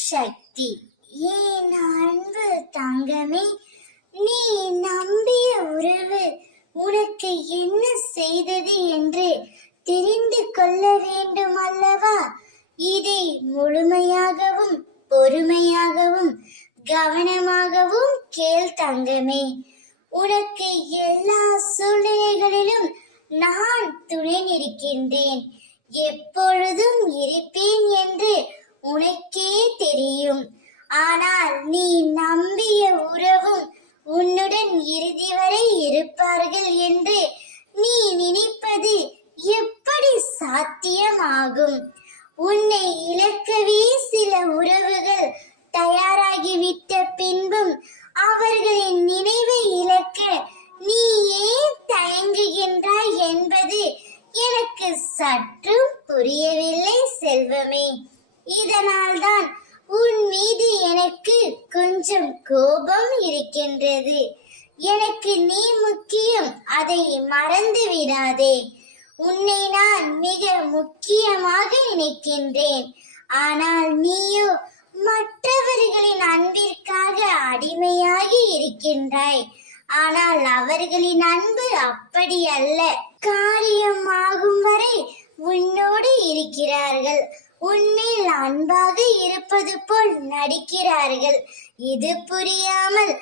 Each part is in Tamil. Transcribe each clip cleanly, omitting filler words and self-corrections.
சக்தி. என் அன்பு தங்கமே, நீ நம்பிய உறவு உனக்கு என்ன செய்தது என்று தெரிந்து கொள்ள வேண்டும் அல்லவா? இதை முழுமையாகவும் பொறுமையாகவும் கவனமாகவும் கேள் தங்கமே. உனக்கு எல்லா சூழ்நிலைகளிலும் நான் துணை நிற்கின்றேன். எப்பொழுதும் இருப்பேன் என்று உனக்கே தெரியும். ஆனால் நீ நம்பிய உறவும் உன்னுடன் இறுதி வரை இருப்பார்கள் என்று நீ நினைப்பது எப்படி சாத்தியமாகும்? உன்னை இழக்கவே சில உறவுகள் தயாராகிவிட்ட பின்பும் அவர்களின் நினைவை இழக்க நீ ஏன் தயங்குகின்றாய் என்பது எனக்கு சற்றும் புரியவில்லை செல்வமே. இதனால்தான் உன் மீது எனக்கு கொஞ்சம் கோபம் இருக்கின்றது. எனக்கு நீ முக்கியம், அதை மறந்து விடாதே. உன்னை நான் மிக முக்கியமாக நினைக்கின்றேன். ஆனால் நீயோ மற்றவர்களின் அன்பிற்காக அடிமையாகி இருக்கின்றாய். ஆனால் அவர்களின் அன்பு அப்படி அல்ல. காரியம் ஆகும் வரை உன்னோடு இருக்கிறார்கள். உன்மேல் அன்பாக இருப்பது போல் நடிக்கிறார்கள். இது புரியாமல்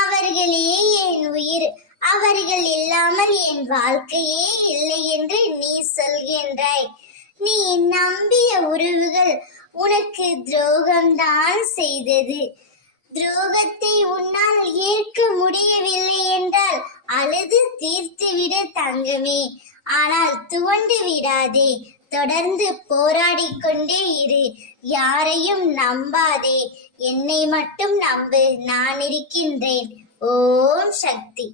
அவர்களே என் உயிர், அவர்கள் இல்லாமல் என் வாழ்க்கையே இல்லை என்று நீ சொல்கின்றாய். நீ நம்பிய உறவுகள் உனக்கு துரோகம்தான் செய்தது. துரோகத்தை உன்னால் ஏற்க முடியவில்லை என்றால் அழுது தீர்த்துவிடு தங்கமே. ஆனால் துவண்டு விடாதே. தொடர்ந்து போராடிக் கொண்டே இரு. யாரையும் நம்பாதே. என்னை மட்டும் நம்பு. நான் இருக்கின்றேன். ஓம் சக்தி.